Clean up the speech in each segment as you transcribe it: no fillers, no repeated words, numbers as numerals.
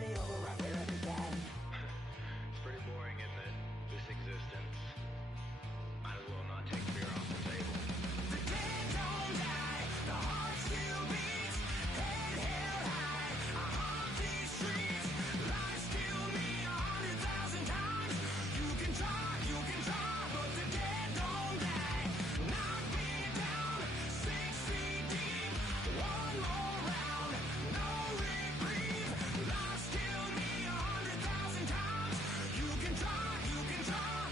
It's pretty boring, isn't it? This existence. Might as well not take beer off the table. The dead don't die, the heart still beats, head held high, I haunt these streets, lies kill me 100,000 times. You can try, but the dead don't die. Knock me down 6 feet deep, one more round, no reprieve. Lies kill me 100,000 times. You can try,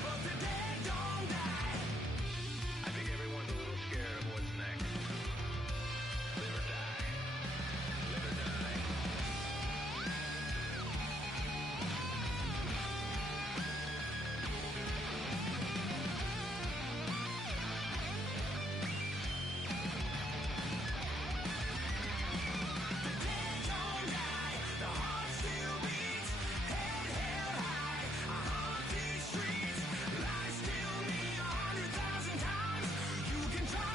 but the dead don't die. I think everyone's a little scared of what's next. Live or die. Live or die. The dead don't die, the heart still beats, head held high, I haunt these streets, lies kill me 100,000 times. You can try,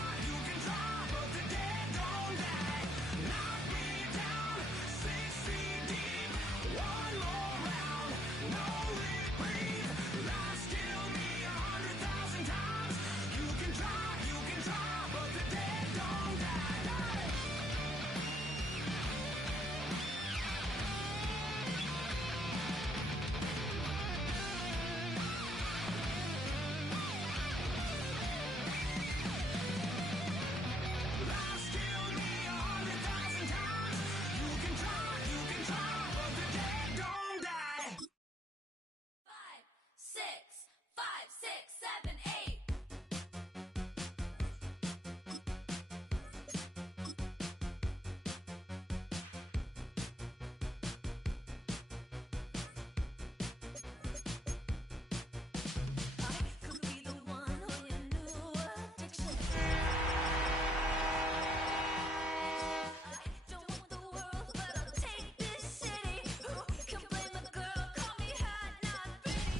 but the dead don't die. Knock me down 6 feet deep, one more round, no reprieve. Lies kill me 100,000 times. You can try, but the dead don't die. Lies kill me 100,000 times. You can try, but the dead don't die. 5, 6, 5, 6, 7, 8. I could be the one on your new addiction. I don't want the world, but I'll take this city. Who can blame a girl? Call me hot, not pretty.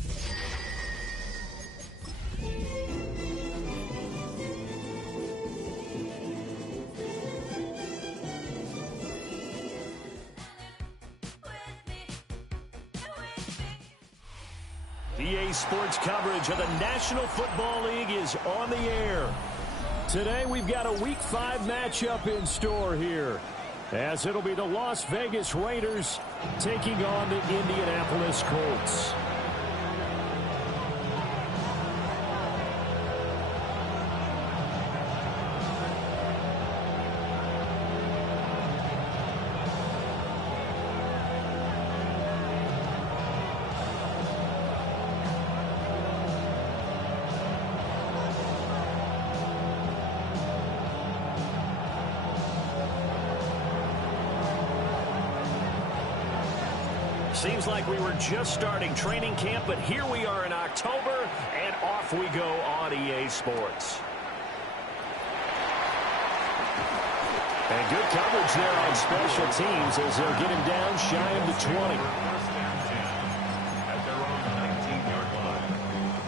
EA Sports coverage of the National Football League is on the air. Today we've got a Week 5 matchup in store here, as it'll be the Las Vegas Raiders taking on the Indianapolis Colts. Seems like we were just starting training camp, but here we are in October, and off we go on EA Sports. And good coverage there on special teams as they'll get him down shy of the 20. At their own 19-yard line.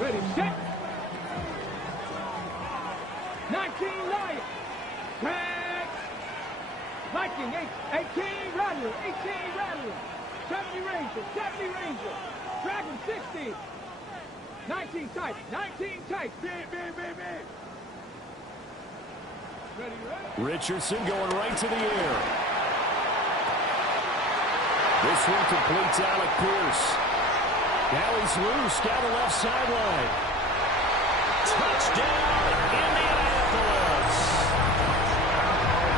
Ready, set. 19 Lions. Tag. Viking, 18 Rattler, 18 Rattler. 70 Ranger, 70 Ranger. Dragon, 60. 19 tight, 19 tight. Big, big, big, big. Ready, ready. Richardson going right to the air. This one completes Alec Pierce. Now he's loose down the left sideline. Touchdown, Indianapolis.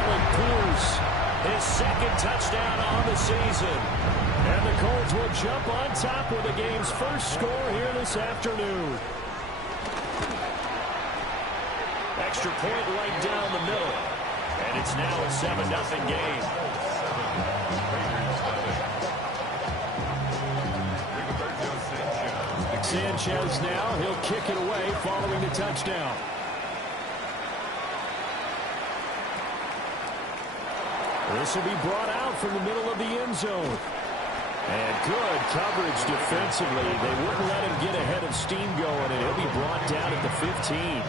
Alec Pierce, his second touchdown on the season. And the Colts will jump on top with the game's first score here this afternoon. Extra point right down the middle. And it's now a 7-0 game. Sanchez now, he'll kick it away following the touchdown. This will be brought out from the middle of the end zone. And good coverage defensively. They wouldn't let him get ahead of steam going, and he'll be brought down at the 15.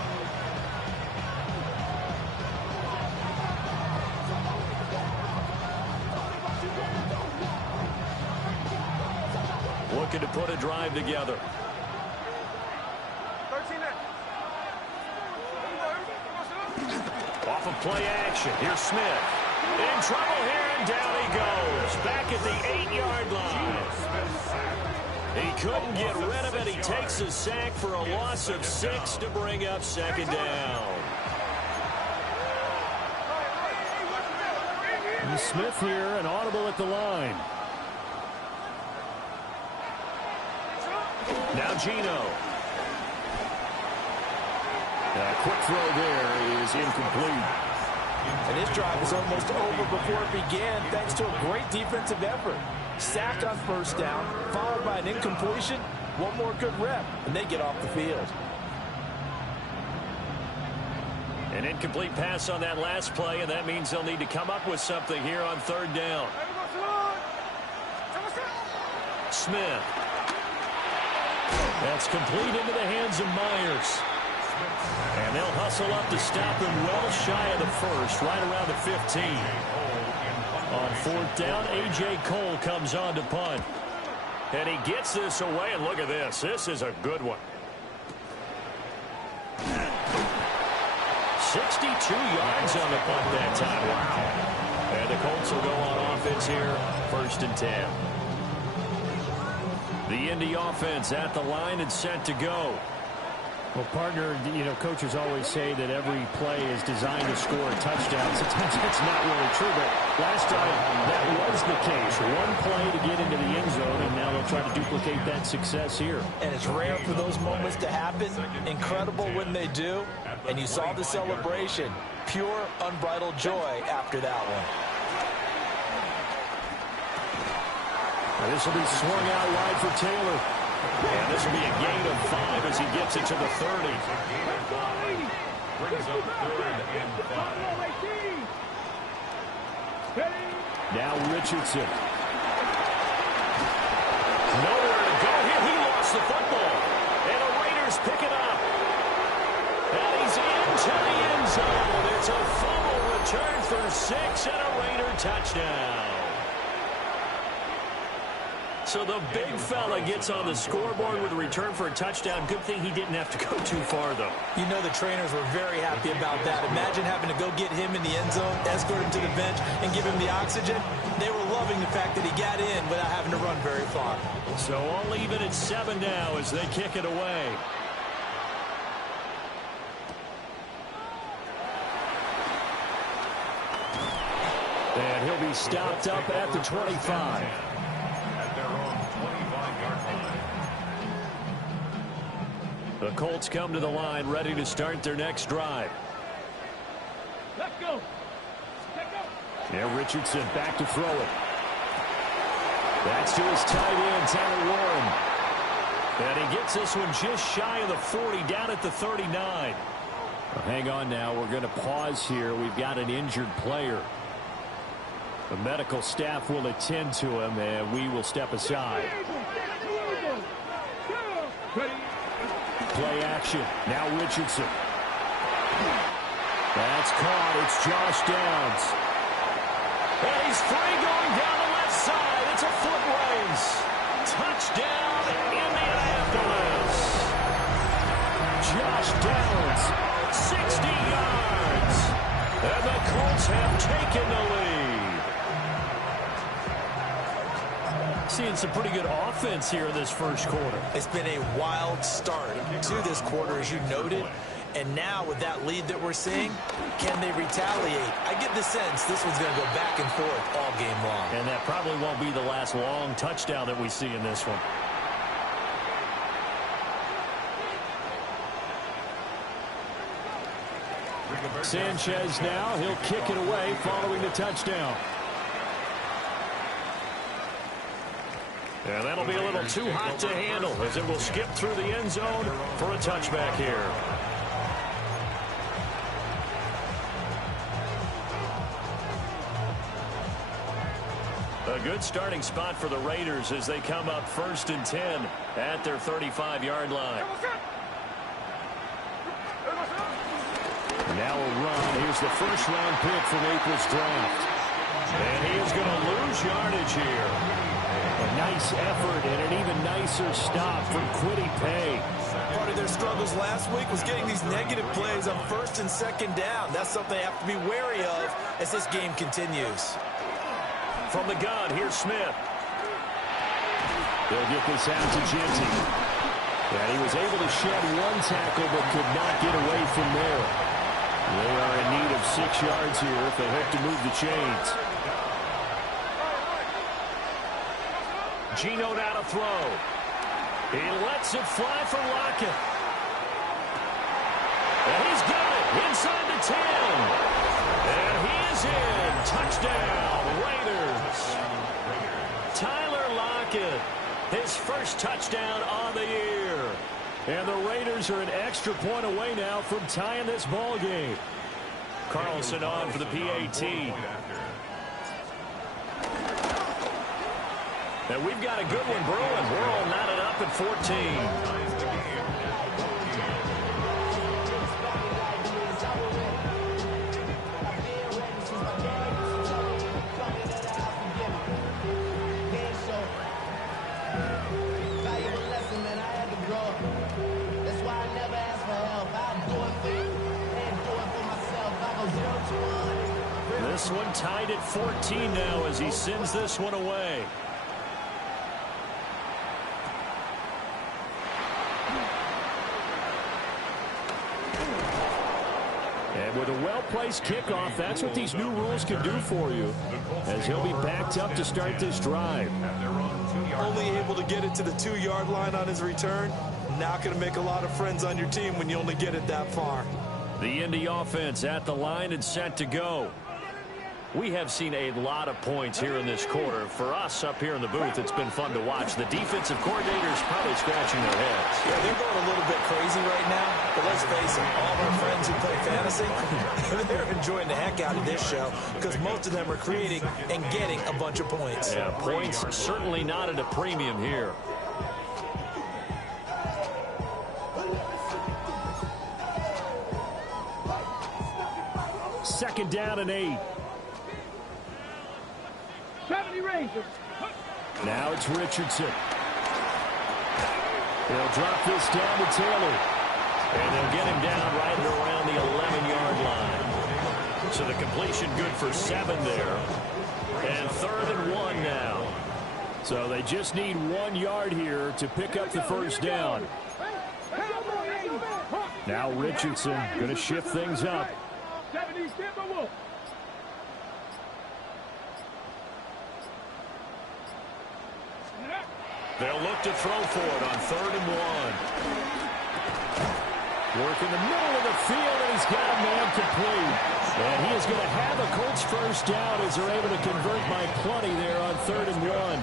looking to put a drive together. 13 there. Off of play action. Here's Smith. In trouble here, and down he goes. Back at the 8-yard line. He couldn't get rid of it. He takes a sack for a loss of 6 to bring up second down. And Smith here, an audible at the line. Now Gino. A quick throw there is incomplete. And his drive is almost over before it began thanks to a great defensive effort. Sack on first down, followed by an incompletion. One more good rep, and they get off the field. An incomplete pass on that last play, and that means they'll need to come up with something here on third down. Smith. That's complete into the hands of Myers. And they'll hustle up to stop him well shy of the first, right around the 15. On fourth down, A.J. Cole comes on to punt. And he gets this away, and look at this. This is a good one. 62 yards on the punt that time. Wow. And the Colts will go on offense here, 1st and 10. The Indy offense at the line and set to go. Well, partner, you know, coaches always say that every play is designed to score a touchdown. Sometimes that's not really true, but last time that was the case. One play to get into the end zone, and now they'll try to duplicate that success here. And it's rare for those moments to happen. Incredible when they do. And you saw the celebration. Pure, unbridled joy after that one. Now this will be swung out wide for Taylor. And this will be a gain of 5 as he gets it to the 30. Brings up 3rd and 5. Now Richardson. Nowhere to go here. He lost the football. And the Raiders pick it up. And he's into the end zone. It's a fumble return for 6 and a Raider touchdown. So the big fella gets on the scoreboard with a return for a touchdown. Good thing he didn't have to go too far, though. You know the trainers were very happy about that. Imagine having to go get him in the end zone, escort him to the bench, and give him the oxygen. They were loving the fact that he got in without having to run very far. So all even at 7 now as they kick it away. And he'll be stopped up at the 25. The Colts come to the line, ready to start their next drive. Let's go. Let's go. Yeah, Richardson back to throw it. That's to his tight end, Tyler Warren. And he gets this one just shy of the 40, down at the 39. Well, hang on now. We're going to pause here. We've got an injured player. The medical staff will attend to him, and we will step aside. Play action. Now Richardson. That's caught. It's Josh Downs. And he's free going down the left side. It's a foot race. Touchdown, Indianapolis. Josh Downs, 60 yards. And the Colts have taken the lead. Seeing some pretty good offense here in this first quarter. It's been a wild start to this quarter, as you noted. And now with that lead that we're seeing, can they retaliate? I get the sense this one's going to go back and forth all game long. And that probably won't be the last long touchdown that we see in this one. Sanchez now, he'll kick it away following the touchdown. And that'll be a little too hot to handle as it will skip through the end zone for a touchback here. A good starting spot for the Raiders as they come up 1st and 10 at their 35-yard line. Now a run. Here's the first-round pick from April's draft. And he is going to lose yardage here. A nice effort and an even nicer stop from Kwity Paye. Part of their struggles last week was getting these negative plays on first and second down. That's something they have to be wary of as this game continues. From the gun, here's Smith. They'll get this out to Genty. And he was able to shed one tackle but could not get away from there. They are in need of 6 yards here if they hope to move the chains. Geno now to throw. He lets it fly for Lockett. And he's got it inside the 10. And he is in. Touchdown, Raiders. Tyler Lockett, his first touchdown on the year. And the Raiders are an extra point away now from tying this ball game. Carlson on for the PAT. And we've got a good one brewing. We're all knotted up at 14. This one tied at 14 now as he sends this one away. And with a well-placed kickoff, that's what these new rules can do for you, as he'll be backed up to start this drive. Only able to get it to the 2-yard line on his return. Not going to make a lot of friends on your team when you only get it that far. The Indy offense at the line and set to go. We have seen a lot of points here in this quarter. For us up here in the booth, it's been fun to watch. The defensive coordinators probably scratching their heads. Yeah, they're going a little bit crazy right now. But let's face it, all of our friends who play fantasy, they're enjoying the heck out of this show because most of them are creating and getting a bunch of points. Yeah, points certainly not at a premium here. Second down and 8. 70 Rangers. Now it's Richardson. They'll drop this down to Taylor. And they'll get him down right around the 11-yard line. So the completion good for 7 there. And 3rd and 1 now. So they just need 1 yard here to pick up the first down. Now Richardson going to shift things up. 70 Timberwolves. They'll look to throw for it on 3rd and 1. Work in the middle of the field, and he's got a man complete. And he is going to have a Colts first down as they're able to convert by plenty there on 3rd and 1.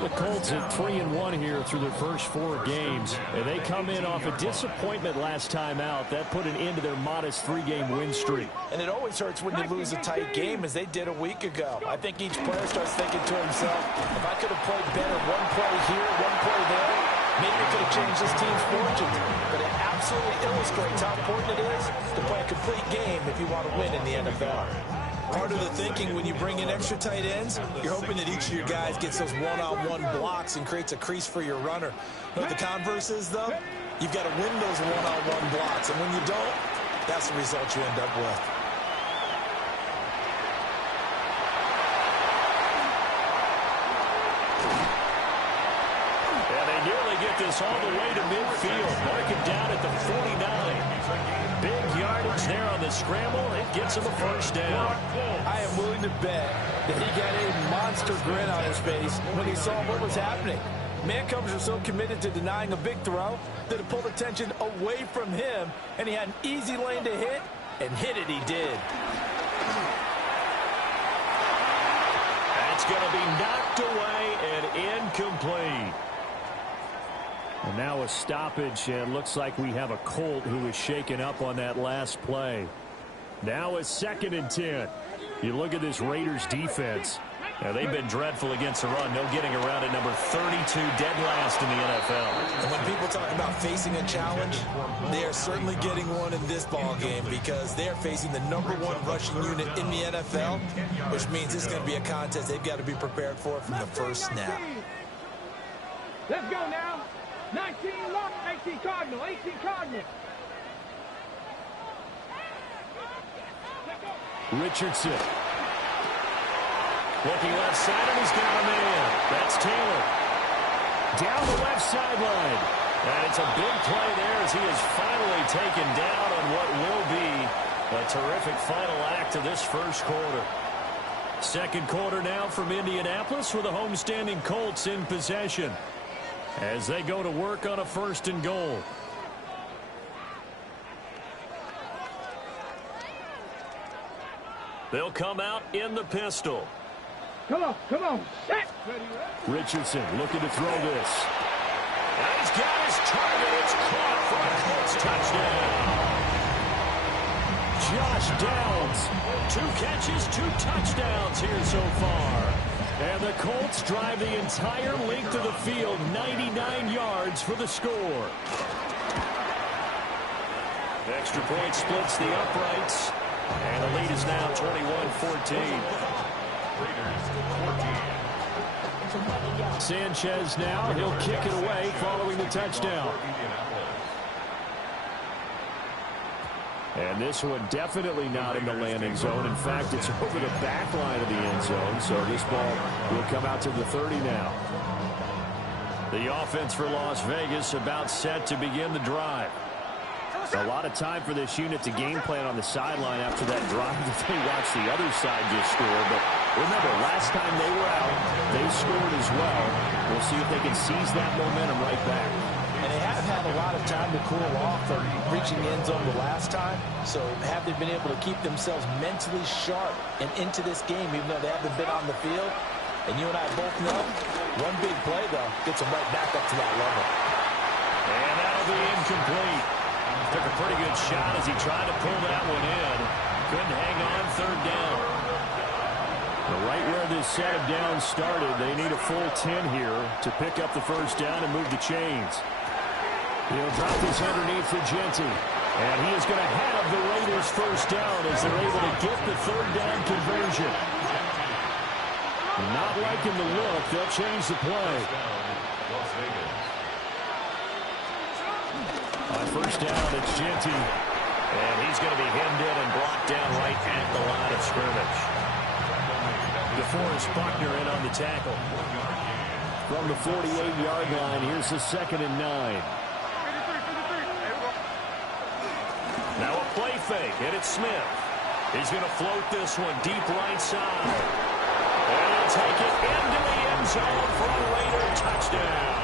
The Colts at 3-1 here through their first 4 games. And they come in off a disappointment last time out. That put an end to their modest 3-game win streak. And it always hurts when you lose a tight game as they did a week ago. I think each player starts thinking to himself, if I could have played better one play here, one play there, maybe it could have changed this team's fortunes. But it absolutely illustrates how important it is to play a complete game if you want to win in the NFL. Part of the thinking when you bring in extra tight ends, you're hoping that each of your guys gets those one-on-one blocks and creates a crease for your runner. You know what the converse is, though? You've got to win those one-on-one blocks, and when you don't, that's the result you end up with. And they nearly get this all the way to midfield. Mark it down at the 49. Big yardage there on the scramble. It gets him a first down. I am willing to bet that he got a monster grin on his face when he saw what was happening. Man-covers are so committed to denying a big throw that it pulled attention away from him, and he had an easy lane to hit, and hit it he did. That's going to be knocked away and incomplete. And now a stoppage, and looks like we have a Colt who was shaken up on that last play. Now a 2nd and 10. You look at this Raiders defense. Now, they've been dreadful against the run. No getting around at number 32, dead last in the NFL. And when people talk about facing a challenge, they are certainly getting one in this ball game because they're facing the #1 rushing unit in the NFL, which means it's going to be a contest they've got to be prepared for from the first snap. Let's go now. 19 lock, 18 Cardinal, 18 Cardinal. Richardson. Looking left side, and he's got a man. That's Taylor. Down the left sideline. And it's a big play there as he is finally taken down on what will be a terrific final act of this first quarter. Second quarter now from Indianapolis with the homestanding Colts in possession as they go to work on a 1st and goal. They'll come out in the pistol. Come on, come on. Set. Richardson looking to throw this. And he's got his target. It's caught for a Colts touchdown. Josh Downs. 2 catches, 2 touchdowns here so far. And the Colts drive the entire length of the field, 99 yards for the score. Extra point splits the uprights. And the lead is now 21-14. Sanchez now, he'll kick it away following the touchdown. And this one definitely not in the landing zone. In fact, it's over the back line of the end zone, so this ball will come out to the 30 now. The offense for Las Vegas about set to begin the drive. A lot of time for this unit to game plan on the sideline after that drive that they watched the other side just score. But remember, last time they were out, they scored as well. We'll see if they can seize that momentum right back. And they have had a lot of time to cool off from reaching the end zone the last time. So have they been able to keep themselves mentally sharp and into this game, even though they haven't been on the field? And you and I both know, one big play, though, gets them right back up to that level. And that'll be incomplete. Took a pretty good shot as he tried to pull that one in. Couldn't hang on 3rd down. Right where this set of downs started, they need a full 10 here to pick up the 1st down and move the chains. He'll drop this underneath for Genty. And he is going to have the Raiders 1st down as they're able to get the 3rd down conversion. Not liking the look, they'll change the play. On 1st down, it's Genty. And he's going to be hemmed in and brought down right at the line of scrimmage. DeForest Buckner in on the tackle. From the 48-yard line, here's the 2nd and 9. Now a play fake, and it's Smith. He's going to float this one deep right side. And he'll take it into the end zone for a Raider touchdown.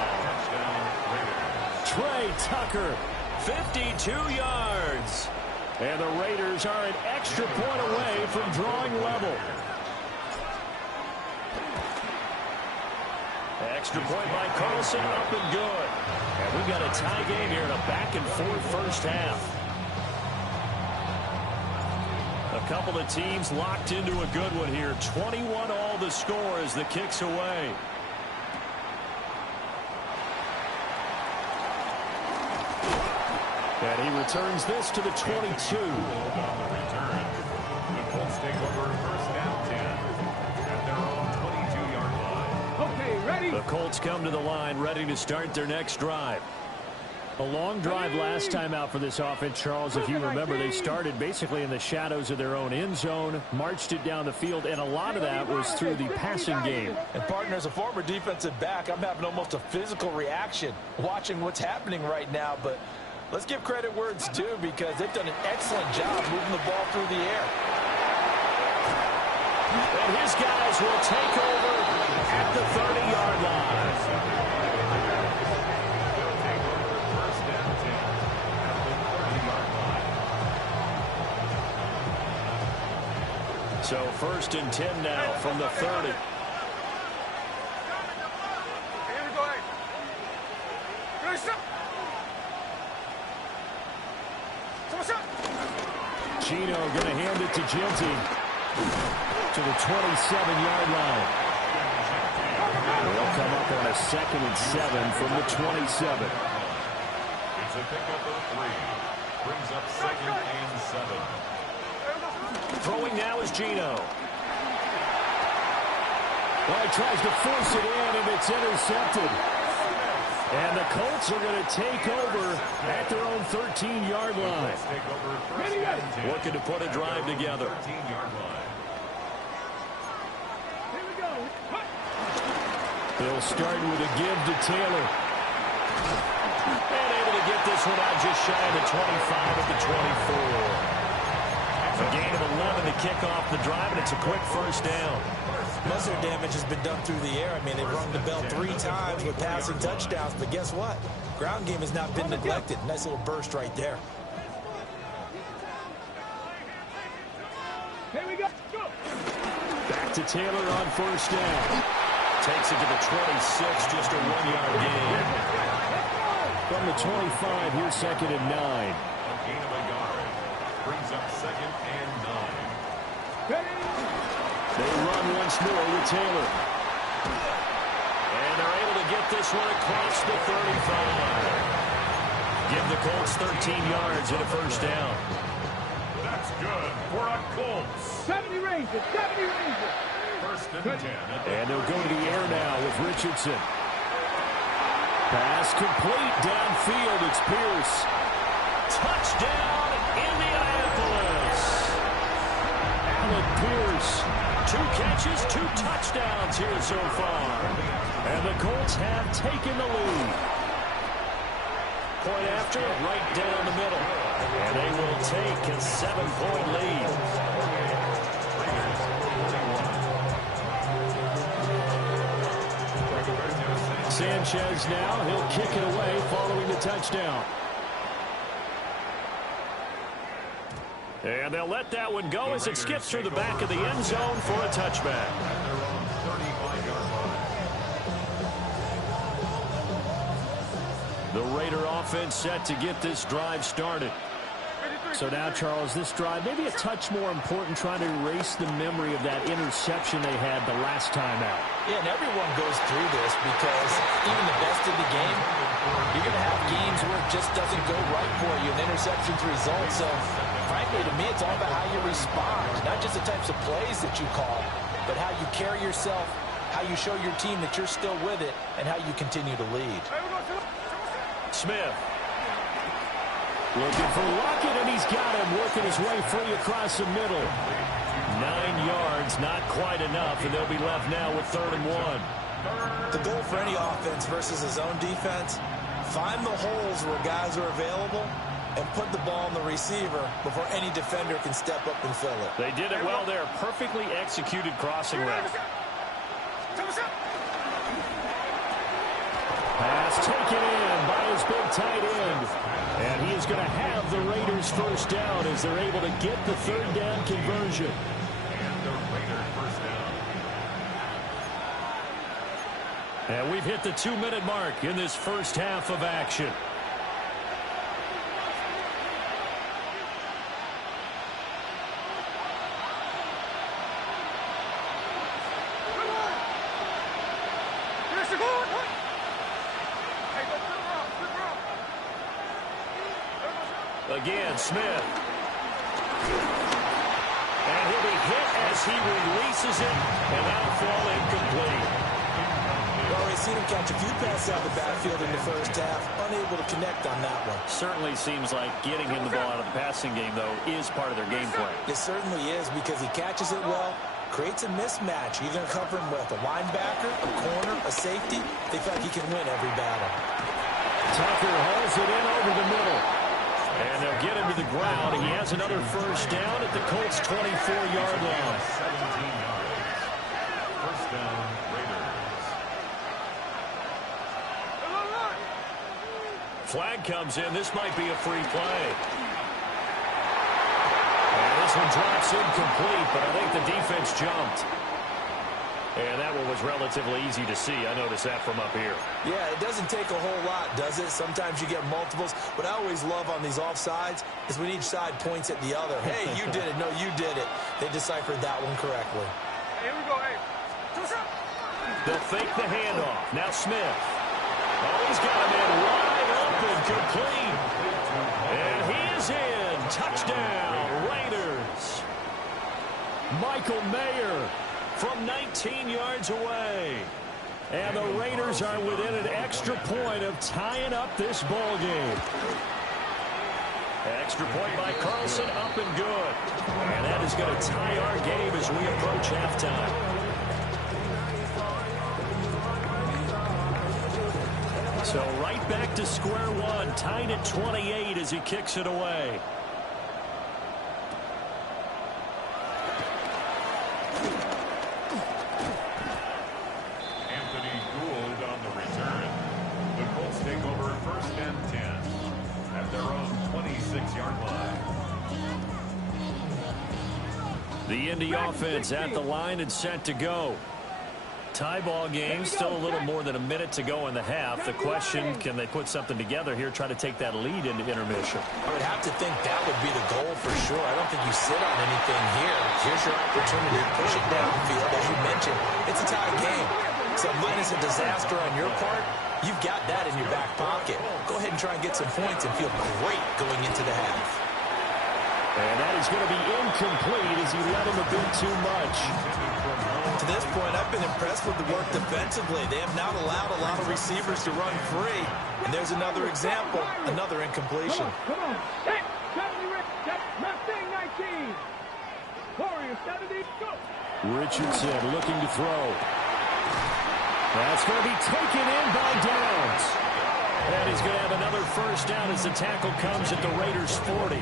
Trey Tucker, 52 yards. And the Raiders are an extra point away from drawing level. Extra point by Carlson, up and good. And we've got a tie game here in a back-and-forth 1st half. A couple of teams locked into a good one here. 21 all the score as the kick's away. And he returns this to the 22. The Colts take over 1st down 10 at their own 22-yard line. Okay, ready? The Colts come to the line ready to start their next drive. A long drive last time out for this offense, Charles. If you remember, they started basically in the shadows of their own end zone, marched it down the field, and a lot of that was through the passing game. And, partner, as a former defensive back, I'm having almost a physical reaction watching what's happening right now. But let's give credit where it's due because they've done an excellent job moving the ball through the air. And his guys will take over at the 30-yard line. So 1st and 10 now from the 30. Gino going to hand it to Genty to the 27-yard line. 2nd and 7 from the 27. It's a pickup of 3. Brings up 2nd and 7. Throwing now is Geno. Well, he tries to force it in, and it's intercepted. And the Colts are going to take over at their own 13-yard line. Looking to put a drive together. 13-yard line. They'll start with a give to Taylor. And able to get this one out just shy of the 25 at the 24. A gain of 11 to kick off the drive, and it's a quick first down. Most of their damage has been done through the air. I mean, they've rung the bell 3 times with passing touchdowns, but guess what? Ground game has not been neglected. Nice little burst right there. Here we go. Back to Taylor on first down. Takes it to the 26, just a 1-yard gain. From the 25, here's 2nd and 9. A gain of a yard. Brings up 2nd and 9. They run once more with Taylor. And they're able to get this one across the 35. Give the Colts 13 yards and a first down. That's good for a Colts. 70 Rangers, 70 Rangers. 1st and 10. And they'll go to the air now with Richardson. Pass complete downfield. It's Pierce. Touchdown, Indianapolis. Alec Pierce. 2 catches, 2 touchdowns here so far. And the Colts have taken the lead. Point after, right down the middle. And they will take a 7-point lead. Sanchez now, he'll kick it away following the touchdown. And they'll let that one go as it skips through the back of the end zone for a touchback. The Raider offense set to get this drive started. So now, Charles, this drive maybe a touch more important, trying to erase the memory of that interception they had the last time out. Yeah, and everyone goes through this because even the best of the game, you're going to have games where it just doesn't go right for you, and interceptions result. So, frankly, to me, it's all about how you respond, not just the types of plays that you call, but how you carry yourself, how you show your team that you're still with it, and how you continue to lead. Smith. Looking for Lockett, and he's got him, working his way free across the middle. 9 yards, not quite enough, and they'll be left now with 3rd and 1. The goal for any offense versus his own defense, find the holes where guys are available and put the ball on the receiver before any defender can step up and fill it. They did it well there. Perfectly executed crossing route. Pass taken in by his big tight end. And he is going to have the Raiders first down as they're able to get the 3rd down conversion. And the Raiders first down. And we've hit the 2-minute mark in this first half of action. Again, Smith. And he'll be hit as he releases it, and that'll fall incomplete. Well, we've seen him catch a few passes out of the backfield in the first half, unable to connect on that one. Certainly seems like getting him the ball out of the passing game, though, is part of their game plan. It certainly is because he catches it well, creates a mismatch. You're going to cover him with a linebacker, a corner, a safety. They feel like he can win every battle. Tucker hauls it in over the middle. And they'll get him to the ground. He has another first down at the Colts' 24-yard line. 17 yards. First down, Raiders. Flag comes in. This might be a free play. And this one drops incomplete, but I think the defense jumped. And that one was relatively easy to see. I noticed that from up here. Yeah, it doesn't take a whole lot, does it? Sometimes you get multiples. What I always love on these offsides is when each side points at the other. Hey, you did it. No, you did it. They deciphered that one correctly. Here we go. Hey. They'll fake the handoff. Now Smith. Oh, he's got him in wide open, complete. And he is in. Touchdown, Raiders. Michael Mayer from 19 yards away. And the Raiders are within an extra point of tying up this ball game. Extra point by Carlson, up and good. And that is going to tie our game as we approach halftime. So right back to square one, tied at 28 as he kicks it away. Anthony Gould on the return. The Colts take over 1st and 10 at their own 26-yard line. The Indy offense at the line and set to go. Tie ball game, still a little more than a minute to go in the half. The question, can they put something together here, try to take that lead into intermission? I would have to think that would be the goal for sure. I don't think you sit on anything here. Here's your opportunity to push it downfield. As you mentioned, it's a tie game. So minus a disaster on your part, you've got that in your back pocket. Go ahead and try and get some points and feel great going into the half. And that is going to be incomplete as he let him a bit too much. To this point, I've been impressed with the work defensively. They have not allowed a lot of receivers to run free. And there's another example, another incompletion. Come on. Set. 70, Mustang 19. Warrior 70, go. Richardson looking to throw. That's going to be taken in by Downs. And he's going to have another first down as the tackle comes at the Raiders' 40.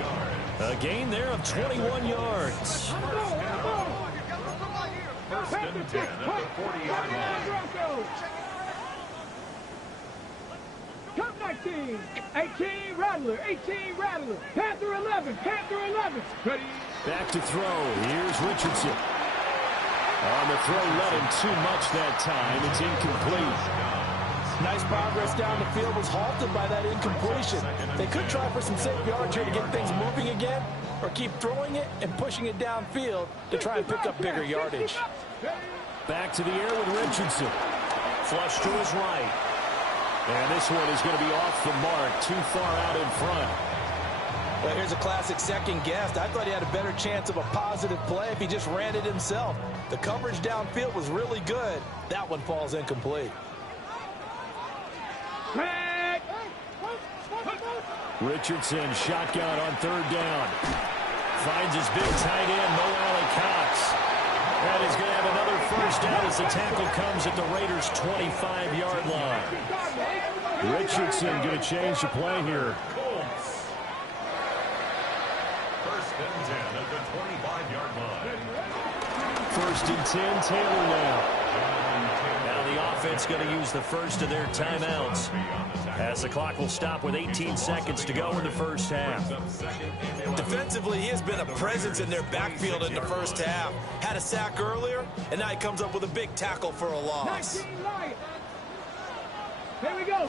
A gain there of 21 yards. 1st and 10 at the 40-yard line. Cup 19, 18 Rattler, 18 Rattler, Panther 11, Panther 11. Ready? Back to throw. Here's Richardson. On the throw, let him too much that time. It's incomplete. Nice progress down the field was halted by that incompletion. They could try for some safe yards here to get things moving again, or keep throwing it and pushing it downfield to try and pick up bigger yardage. Back to the air with Richardson. Flush to his right. And this one is going to be off the mark, too far out in front. Well, here's a classic second guess. I thought he had a better chance of a positive play if he just ran it himself. The coverage downfield was really good. That one falls incomplete. Richardson shotgun on 3rd down. Finds his big tight end, Mo Alley-Cox. And he's going to have another first down as the tackle comes at the Raiders' 25-yard line. Richardson going to change the play here. 1st and 10 at the 25-yard line. 1st and 10, Taylor now. Now the offense going to use the first of their timeouts as the clock will stop with 18 seconds to go in the first half. Defensively, he has been a presence in their backfield in the first half. Had a sack earlier, and now he comes up with a big tackle for a loss. Here we go.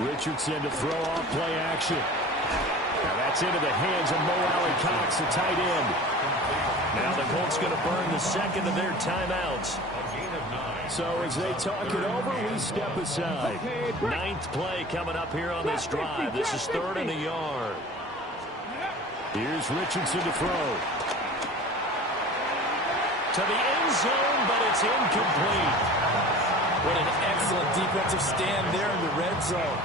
Richardson to throw off play action. Now that's into the hands of Mo Alley-Cox, the tight end. Now the Colts going to burn the second of their timeouts. So as they talk it over, we step aside. 9th play coming up here on this drive. This is 3rd and a yard. Here's Richardson to throw. To the end zone, but it's incomplete. What an excellent defensive stand there in the red zone.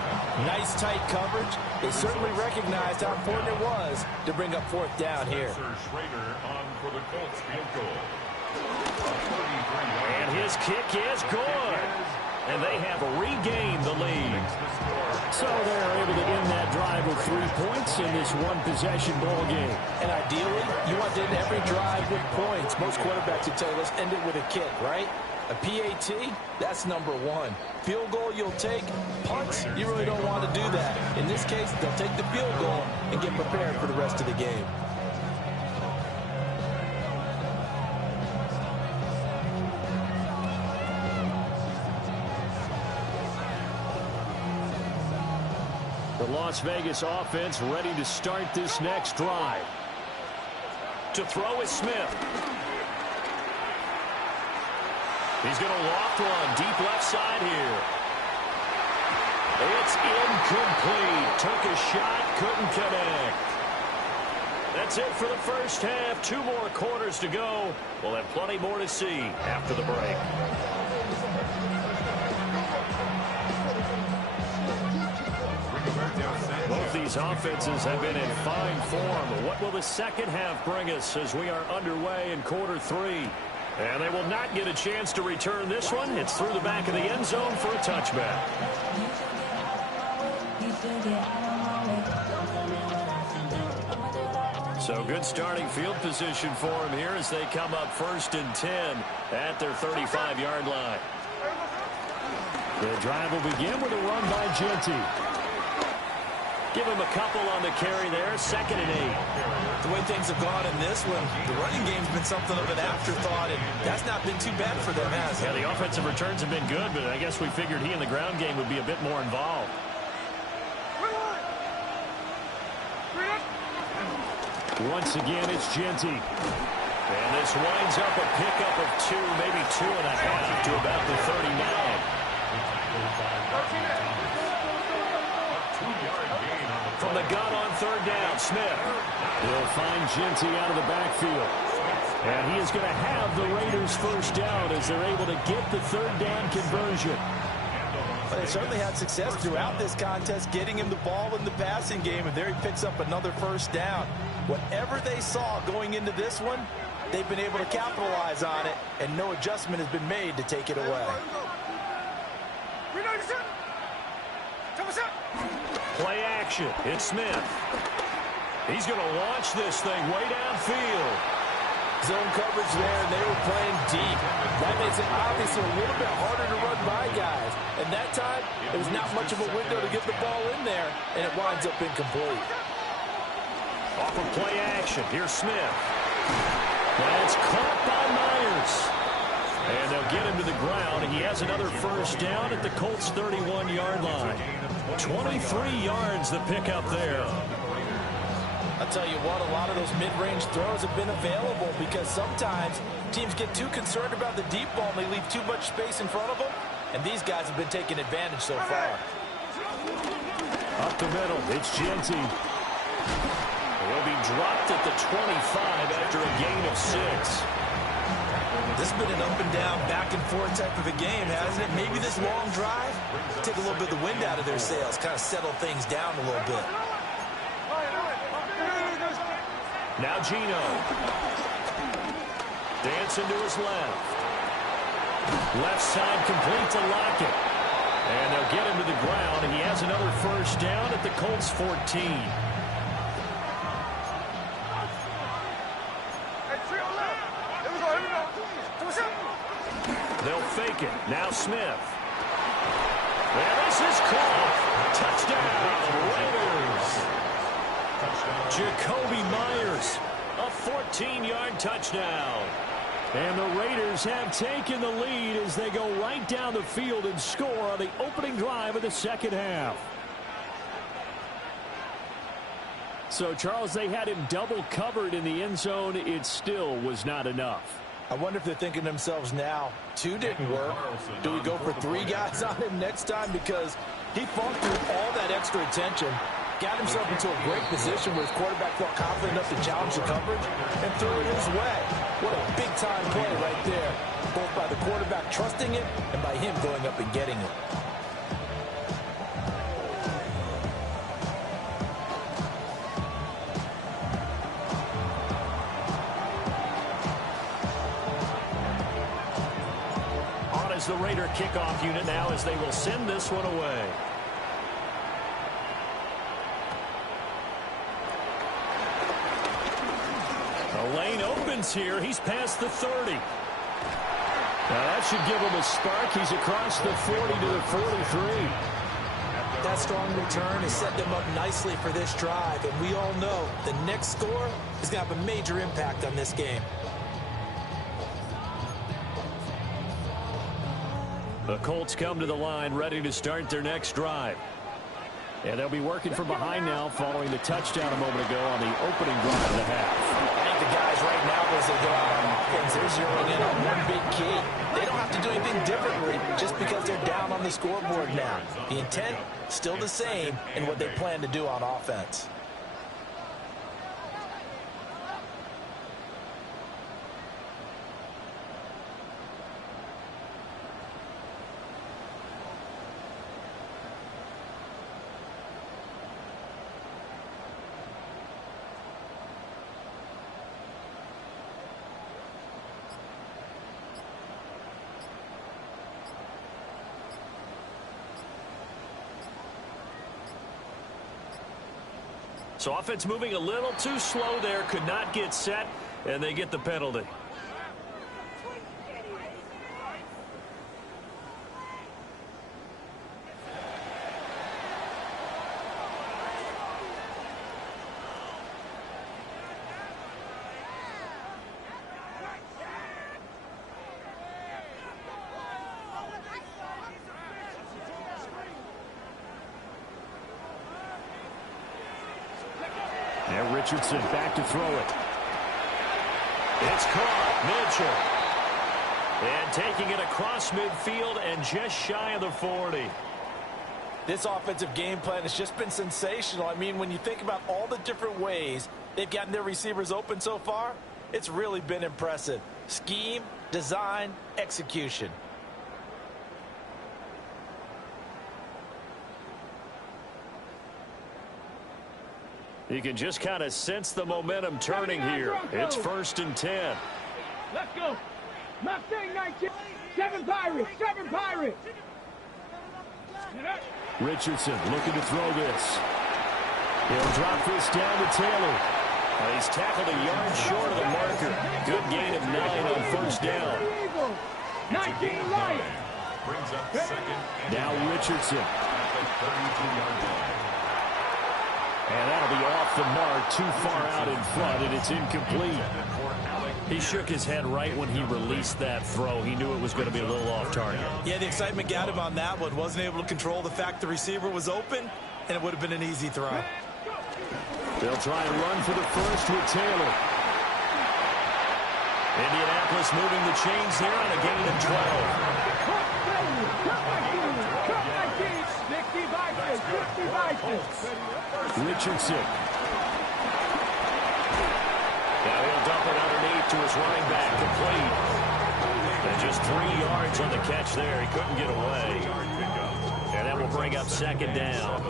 Nice tight coverage. They certainly recognized how important it was to bring up 4th down here. Schrader on for the Colts field goal. And his kick is good. And they have regained the lead. So they're able to end that drive with 3 points in this one-possession ball game. And ideally, you want to end every drive with points. Most quarterbacks would tell you, let's end it with a kick, right? A PAT, that's number 1. Field goal you'll take. Punts, you really don't want to do that. In this case, they'll take the field goal and get prepared for the rest of the game. The Las Vegas offense ready to start this next drive. To throw is Smith. He's going to loft one deep left side here. It's incomplete. Took a shot, couldn't connect. That's it for the first half. 2 more quarters to go. We'll have plenty more to see after the break. Both these offenses have been in fine form. What will the second half bring us as we are underway in quarter 3? And they will not get a chance to return this one. It's through the back of the end zone for a touchback. So good starting field position for him here as they come up 1st and 10 at their 35-yard line. The drive will begin with a run by Genty. Give him a couple on the carry there. 2nd and 8. The way things have gone in this one, the running game's been something of an afterthought, and that's not been too bad for them, has it? Yeah, the offensive returns have been good, but I guess we figured he in the ground game would be a bit more involved. Once again, it's Genty. And this winds up a pickup of 2, maybe 2.5 to about the 39. From the gun on 3rd down, Smith. He'll find Genty out of the backfield. And he is going to have the Raiders 1st down as they're able to get the 3rd down conversion. But they certainly had success throughout this contest, getting him the ball in the passing game, and there he picks up another 1st down. Whatever they saw going into this one, they've been able to capitalize on it, and no adjustment has been made to take it away. Play action. It's Smith. He's going to launch this thing way downfield. Zone coverage there, and they were playing deep. That makes it obviously a little bit harder to run by guys. And that time, there was not much of a window to get the ball in there, and it winds up incomplete. Off of play action. Here's Smith. That's caught by Myers. And they'll get him to the ground, and he has another 1st down at the Colts' 31-yard line. 23 yards the pickup there. I'll tell you what, a lot of those mid-range throws have been available because sometimes teams get too concerned about the deep ball and they leave too much space in front of them, and these guys have been taking advantage so far. Up the middle, it's Genty. He'll be dropped at the 25 after a gain of 6. This has been an up-and-down, back-and-forth type of a game, hasn't it? Maybe this long drive, take a little bit of the wind out of their sails, kind of settle things down a little bit. Now Gino. Dancing to his left. Left side complete to Lockett. And they'll get him to the ground, and he has another 1st down at the Colts' 14. They'll fake it. Now Smith. And this is caught. Touchdown, Raiders. Jacoby Myers, a 14-yard touchdown. And the Raiders have taken the lead as they go right down the field and score on the opening drive of the 2nd half. So, Charles, they had him double covered in the end zone. It still was not enough. I wonder if they're thinking to themselves now, 2 didn't work. Do we go for 3 guys on him next time? Because he fought through all that extra attention, got himself into a great position where his quarterback felt confident enough to challenge the coverage and threw it his way. What a big-time play right there, both by the quarterback trusting it and by him going up and getting it. On is the Raider kickoff unit now as they will send this one away. The lane opens here. He's past the 30. Now that should give him a spark. He's across the 40 to the 43. That strong return has set them up nicely for this drive, and we all know the next score is going to have a major impact on this game. The Colts come to the line ready to start their next drive. And they'll be working from behind now following the touchdown a moment ago on the opening drive of the half. think the guys right now, as they go out on offense, they're zeroing in on one big key. They don't have to do anything differently just because they're down on the scoreboard now. The intent, still the same in what they plan to do on offense. So offense moving a little too slow there, could not get set, and they get the penalty. And Richardson back to throw it. It's caught. Mitchell. And taking it across midfield and just shy of the 40. This offensive game plan has just been sensational. I mean, when you think about all the different ways they've gotten their receivers open so far, it's really been impressive. Scheme, design, execution. You can just kind of sense the momentum turning here. It's 1st and 10. Let's go. Mustang 19. 7 Pirates. 7 Pirates. Richardson looking to throw this. He'll drop this down to Taylor. He's tackled a yard short of the marker. Good gain of 9 on 1st down. 19 Lions. Brings up 2nd. Now Richardson. At the 32-yard line. And that'll be off the mark, too far out in front, and it's incomplete. He shook his head right when he released that throw. He knew it was going to be a little off target. Yeah, the excitement got him on that one. Wasn't able to control the fact the receiver was open, and it would have been an easy throw. They'll try and run for the first with Taylor. Indianapolis moving the chains here on a gain of 12. Richardson. Now he'll dump it underneath to his running back, complete. And just 3 yards on the catch there. He couldn't get away. And that will bring up 2nd down.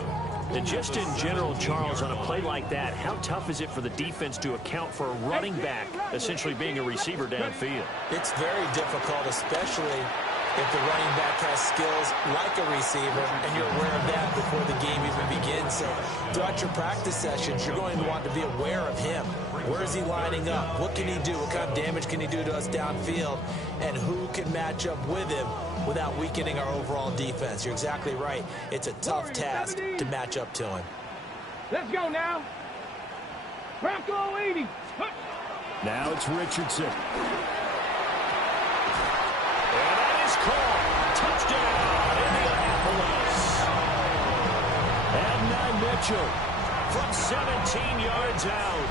And just in general, Charles, on a play like that, how tough is it for the defense to account for a running back essentially being a receiver downfield? It's very difficult, especially if the running back has skills like a receiver, and you're aware of that before the game even begins. So throughout your practice sessions, you're going to want to be aware of him. Where is he lining up? What can he do? What kind of damage can he do to us downfield? And who can match up with him without weakening our overall defense? You're exactly right. It's a tough task to match up to him. Let's go now. Bronco 80. Now it's Richardson. Call. Touchdown, Indianapolis. And Mitchell from 17 yards out.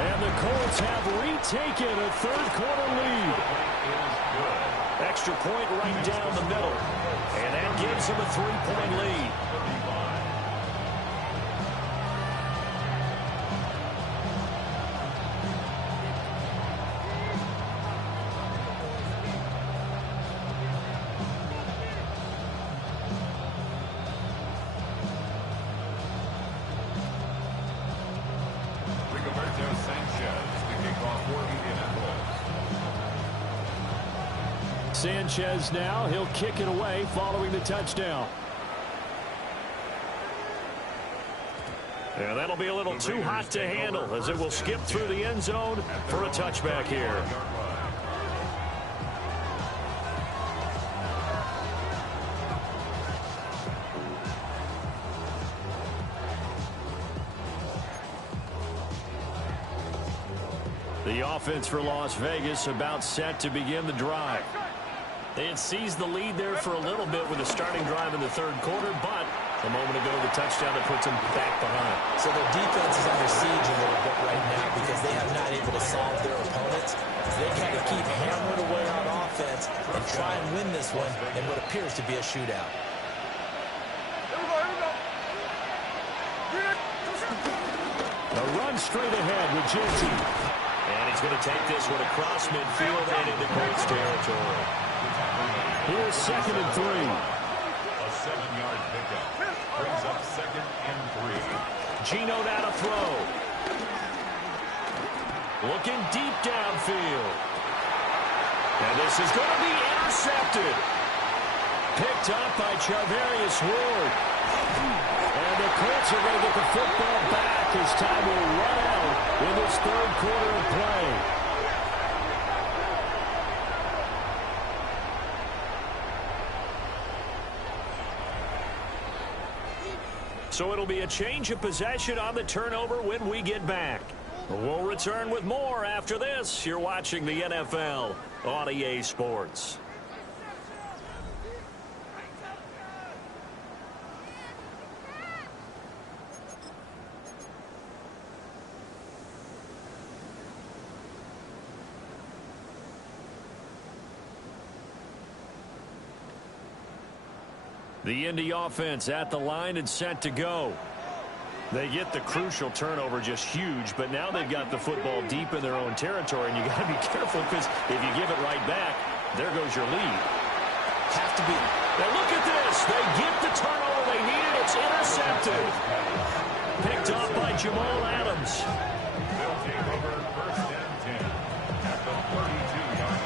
And the Colts have retaken a 3rd quarter lead. Extra point right down the middle. And that gives them a 3-point lead. Sanchez now, he'll kick it away following the touchdown. And that'll be a little too hot to handle as it will skip through the end zone for a touchback here. The offense for Las Vegas about set to begin the drive. They had seized the lead there for a little bit with a starting drive in the third quarter, but a moment ago, the touchdown that puts them back behind. So their defense is under siege a little bit right now because they have not able to solve their opponents. They kind of keep hammering away on offense and try and win this one in what appears to be a shootout. A run straight ahead with Jersey. And he's going to take this one across midfield and into Colts territory. Here's 2nd and 3. A 7-yard pickup. Brings up 2nd and 3. Gino now to throw. Looking deep downfield. And this is going to be intercepted. Picked up by Charvarius Ward. And the Colts are going to get the football back as time will run out in this third quarter of play. So it'll be a change of possession on the turnover when we get back. We'll return with more after this. You're watching the NFL on EA Sports. The Indy offense at the line and set to go. They get the crucial turnover, just huge, but now they've got the football deep in their own territory, and you got to be careful because if you give it right back, there goes your lead. Have to be. Now look at this. They get the turnover they needed. It's intercepted. Picked up by Jamal Adams. They'll take over 1st and 10 at the 32-yard line.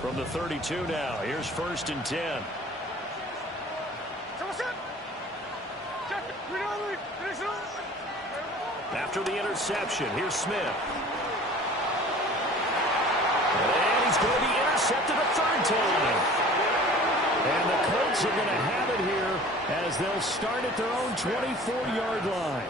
From the 32 now, here's 1st and 10. After the interception, here's Smith. And he's going to be intercepted a third time. And the Colts are going to have it here as they'll start at their own 24-yard line.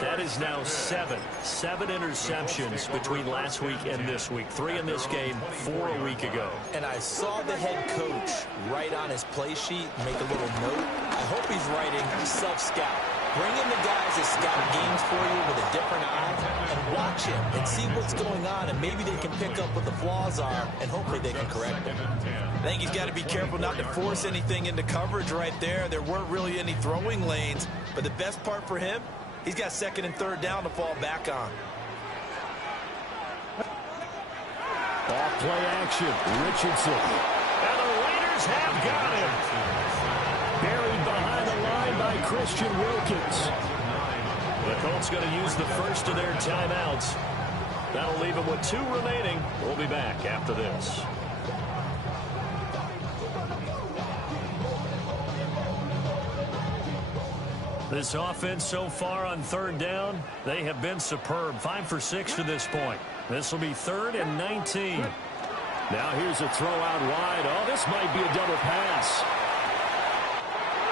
That is now 7 interceptions between last week and this week. 3 in this game, 4 a week ago. And I saw the head coach write on his play sheet, make a little note. I hope he's writing self-scout. Bring in the guys that scout games for you with a different eye and watch him and see what's going on, and maybe they can pick up what the flaws are, and hopefully they can correct them. I think he's got to be careful not to force anything into coverage right there. There weren't really any throwing lanes, but the best part for him, he's got 2nd and 3rd down to fall back on. Off play action, Richardson. And the Raiders have got him. Buried behind the line by Christian Wilkins. The Colts going to use the first of their timeouts. That'll leave them with 2 remaining. We'll be back after this. This offense so far on 3rd down, they have been superb. 5 for 6 to this point. This will be 3rd and 19. Now here's a throw out wide. Oh, this might be a double pass.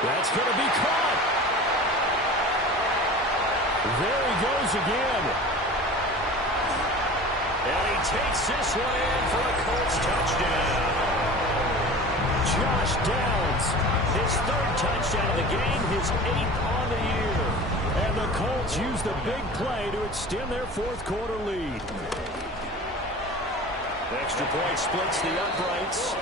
That's going to be caught. There he goes again. And he takes this one in for a Colts touchdown. Josh Downs, his 3rd touchdown of the game, his 8th on the year. And the Colts use the big play to extend their 4th quarter lead. Extra point splits the uprights,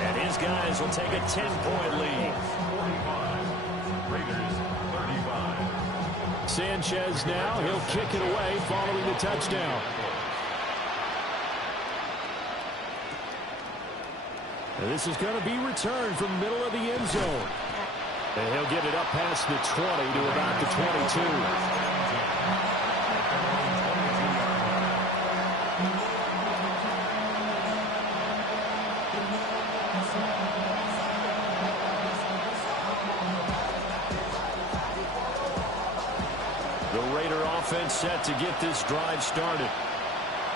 and his guys will take a 10-point lead. 45. Raiders 35. Sanchez now, he'll kick it away following the touchdown. And this is going to be returned from the middle of the end zone. And he'll get it up past the 20 to about the 22. The Raider offense set to get this drive started.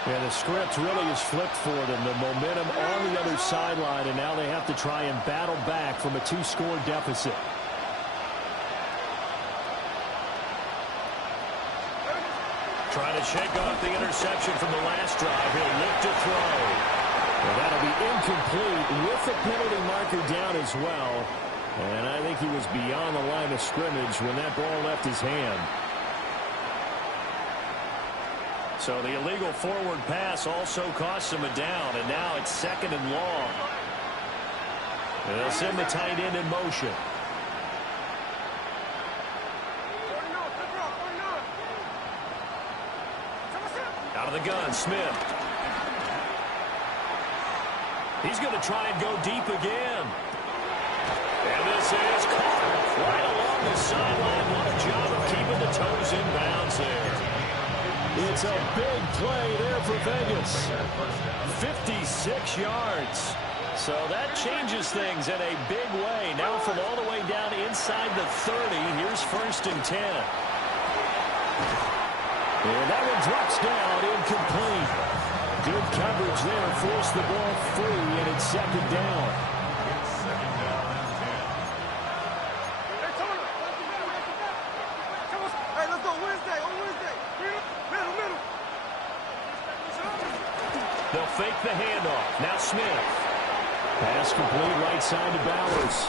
Yeah, the script really is flipped for them. The momentum on the other sideline, and now they have to try and battle back from a 2-score deficit. Trying to shake off the interception from the last drive. He'll look to throw. Well, that'll be incomplete with the penalty marker down as well. And I think he was beyond the line of scrimmage when that ball left his hand. So the illegal forward pass also costs him a down, and now it's 2nd and long. And they'll send the tight end in motion. Out of the gun, Smith. He's going to try and go deep again. And this is caught right along the sideline. What a job of keeping the toes in bounds there. It's a big play there for Vegas. 56 yards. So that changes things in a big way. Now from all the way down inside the 30, here's 1st and 10. And that one drops down, incomplete. Good coverage there, forced the ball free, and it's 2nd down. It's 2nd down and 10. Hey, let's go Wednesday, on Wednesday. Middle. They'll fake the handoff. Now Smith. Pass complete right side to Bowers.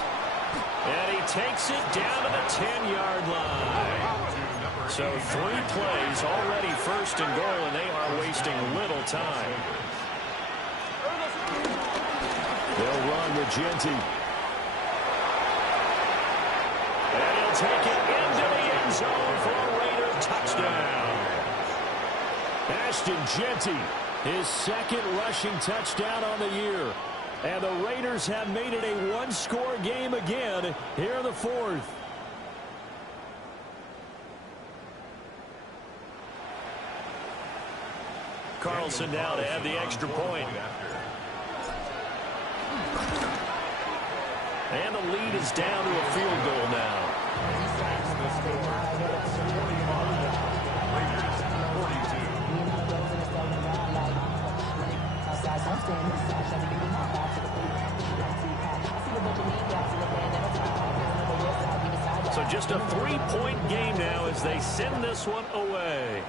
And he takes it down to the 10-yard line. So 3 plays, already 1st and goal, and they are wasting little time. They'll run with Genty. And he'll take it into the end zone for a Raider touchdown. Ashton Genty, his 2nd rushing touchdown on the year. And the Raiders have made it a 1-score game again here in the 4th. Carlson now to add the extra point. And the lead is down to a field goal now. So just a 3-point game now as they send this one away.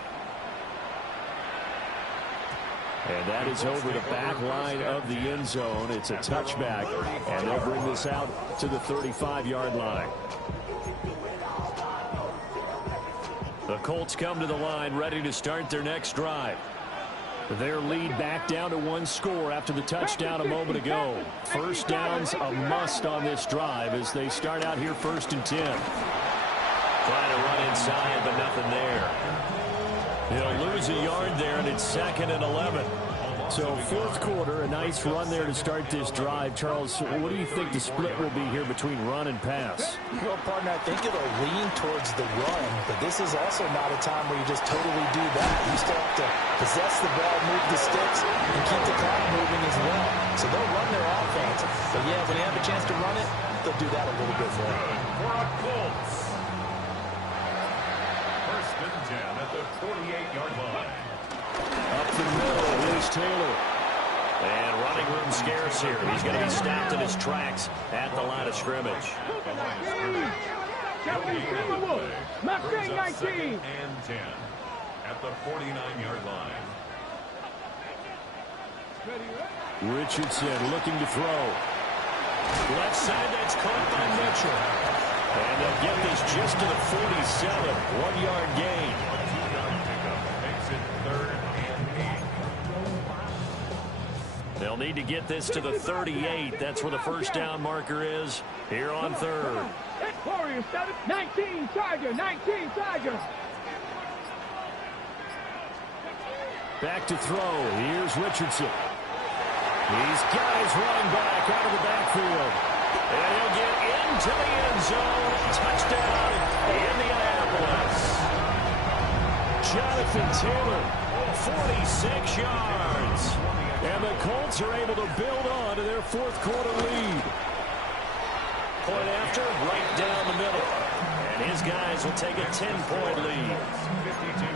And that is over the back line of the end zone. It's a touchback, and they'll bring this out to the 35-yard line. The Colts come to the line ready to start their next drive. Their lead back down to 1 score after the touchdown a moment ago. 1st down's a must on this drive as they start out here 1st and 10. Trying to run inside, but nothing there. He'll lose a yard there, and it's 2nd and 11. So 4th quarter, a nice run there to start this drive. Charles, what do you think the split will be here between run and pass? Well, partner, I think it'll lean towards the run, but this is also not a time where you just totally do that. You still have to possess the ball, move the sticks, and keep the clock moving as well. So they'll run their offense, but yeah, when you have a chance to run it, they'll do that a little bit more. For a Colts. 1st and 10 at the 48-yard line. Up the middle, here's Taylor. And running room scarce here. He's going to be stopped in his tracks at the line of scrimmage. Mustang 19. 2nd and 10 at the 49-yard line. Richardson looking to throw. Left side, that's caught by Mitchell. And they'll get this just to the 47. 1-yard gain. 2-yard pickup makes it 3rd and 8. They'll need to get this to the 38. That's where the 1st down marker is here on 3rd. Warriors 19 Charger, 19 Charger. Back to throw. Here's Richardson. He's got his running back out of the backfield. And he'll get into the end zone. Touchdown, Indianapolis. Jonathan Taylor, 46 yards. and the Colts are able to build on to their 4th quarter lead. Point after, right down the middle. And his guys will take a 10-point lead. 52.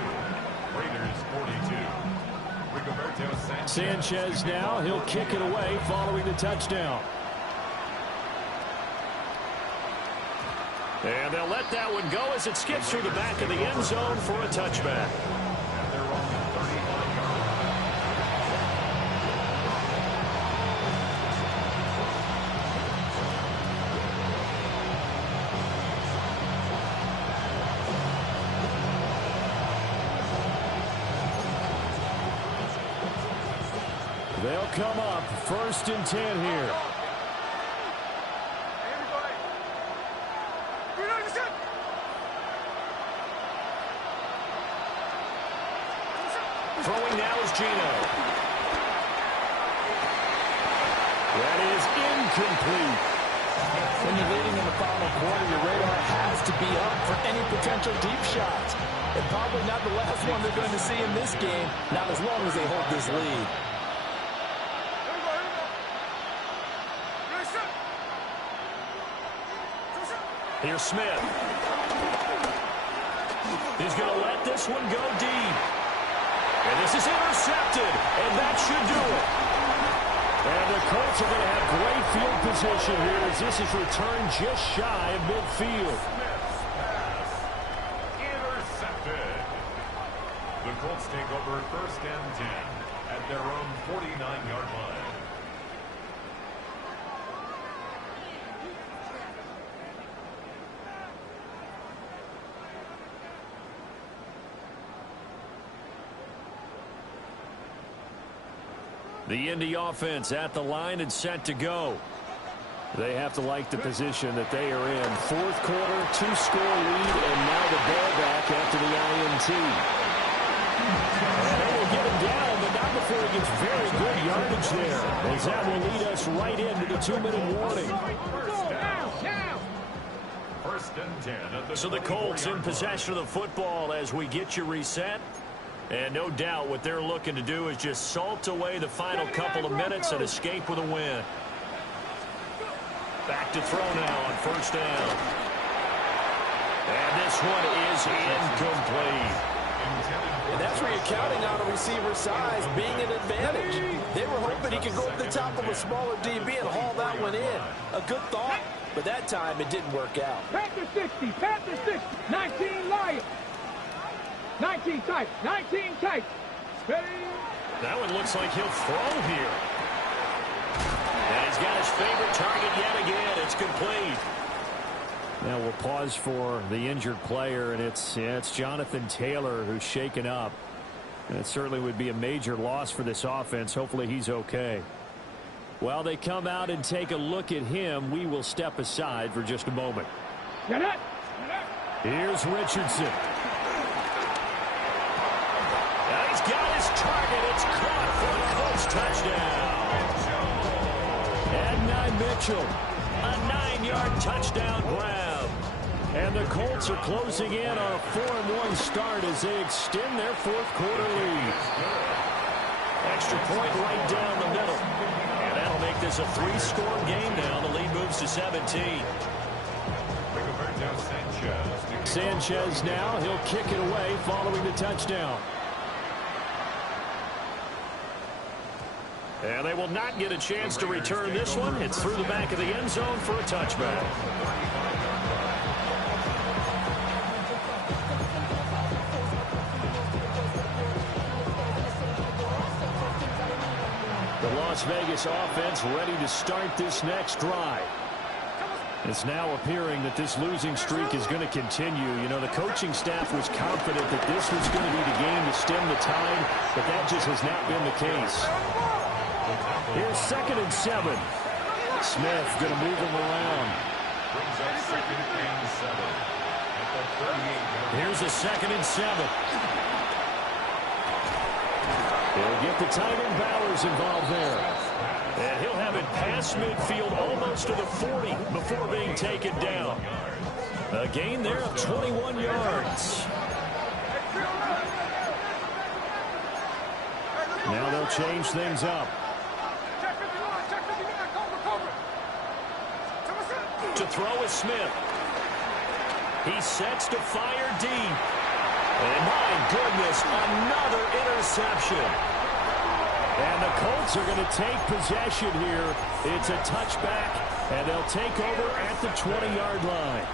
Raiders 42. Sanchez now, he'll kick it away following the touchdown. And they'll let that one go as it skips through the back of the end zone for a touchback. They'll come up 1st and 10 here. Throwing now is Gino. That is incomplete. When you're leading in the final quarter, your radar has to be up for any potential deep shots. And probably not the last one they're going to see in this game, not as long as they hold this lead. Here's Smith. He's going to let this one go deep. And this is intercepted, and that should do it. And the Colts are going to have great field position here as this is returned just shy of midfield. Intercepted. The Colts take over 1st and 10 at their own 49-yard line. The Indy offense at the line and set to go. They have to like the position that they are in. 4th quarter, 2-score lead, and now the ball back after the INT. And they will get him down, but not before he gets very good yardage there, as that will lead us right into the 2-minute warning. So the Colts in possession of the football as we get you reset. And no doubt what they're looking to do is just salt away the final couple of minutes and escape with a win. Back to throw now on 1st down. And this one is incomplete. And that's where you're counting on a receiver's size being an advantage. They were hoping he could go up the top of a smaller DB and haul that one in. A good thought, but that time it didn't work out. Panther 60, Panther 60, 19 Lions. 19 tight, 19 tight. That one looks like he'll throw here. And he's got his favorite target yet again. It's complete. Now we'll pause for the injured player, and it's Jonathan Taylor who's shaken up. And it certainly would be a major loss for this offense. Hopefully he's okay. While they come out and take a look at him, we will step aside for just a moment. Here's Richardson. Got his target. It's caught for a Colts touchdown. Adonai Mitchell, a 9-yard touchdown grab. And the Colts are closing in on a 4-1 start as they extend their 4th quarter lead. Extra point right down the middle. And that'll make this a 3-score game now. The lead moves to 17. Sanchez now. He'll kick it away following the touchdown. And they will not get a chance to return this one. It's through the back of the end zone for a touchback. The Las Vegas offense ready to start this next drive. It's now appearing that this losing streak is going to continue. You know, the coaching staff was confident that this was going to be the game to stem the tide, but that just has not been the case. Here's 2nd and 7. Smith going to move him around. Here's a 2nd and 7. He'll get the tight end Bowers involved there. And he'll have it past midfield almost to the 40 before being taken down. A gain there of 21 yards. Now they'll change things up. To throw is Smith. He sets to fire deep. And my goodness, another interception. And the Colts are going to take possession here. It's a touchback, and they'll take over at the 20-yard line.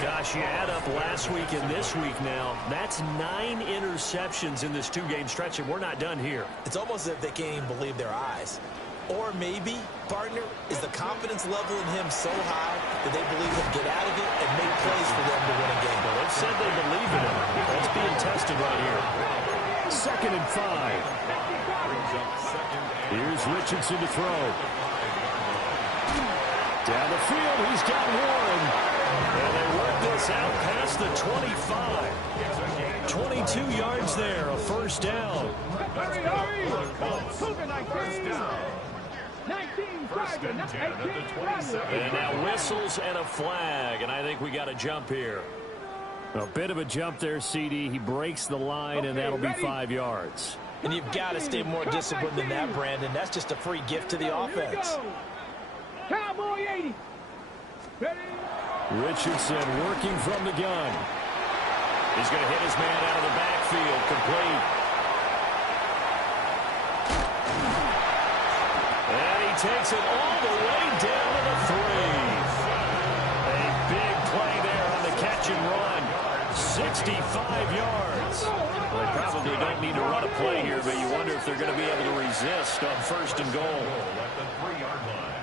Gosh, you add up last week and this week now. That's 9 interceptions in this 2-game stretch, and we're not done here. It's almost as if they can't even believe their eyes. Or maybe, partner, is the confidence level in him so high that they believe he'll get out of it and make plays for them to win a game. Well, they've said they believe in him. That's being tested right here. 2nd and 5. Here's Richardson to throw. Down the field, he's got one. And they work this out past the 25. 22 yards there, a first down. Hurry, hurry! Cougar 19! 19, First and 10 at the 27. And now whistles and a flag, and I think we got a jump here. A bit of a jump there, CD. He breaks the line, and that'll be 5 yards. And you've got to stay more disciplined than that, Brandon. That's just a free gift to the offense. Cowboy 80. Ready? Richardson working from the gun. He's going to hit his man out of the backfield, complete. And he takes it all the way down to the 3. A big play there on the catch and run. 65 yards. Well, they probably don't need to run a play here, but you wonder if they're going to be able to resist on 1st and goal. At the 3-yard line.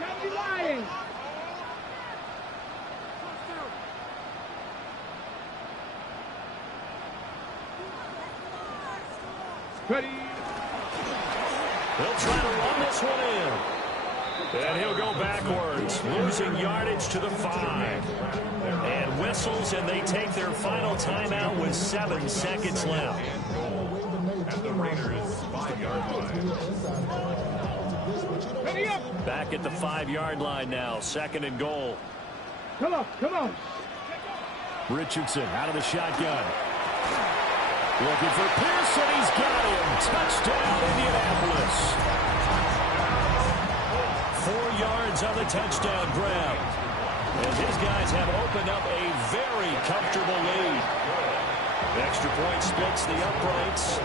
Johnny Lyons. Ready? He'll try to run this one in. And he'll go backwards, losing yardage to the 5. And whistles, and they take their final timeout with 7 seconds left. At the Raiders' 5-yard line. Ready up! Back at the 5-yard line now, 2nd and goal. Come on, come on. Richardson out of the shotgun. Looking for Pearson, he's got him. Touchdown, Indianapolis. 4 yards on the touchdown grab. As his guys have opened up a very comfortable lead. Extra point splits the uprights.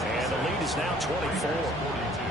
And the lead is now 24.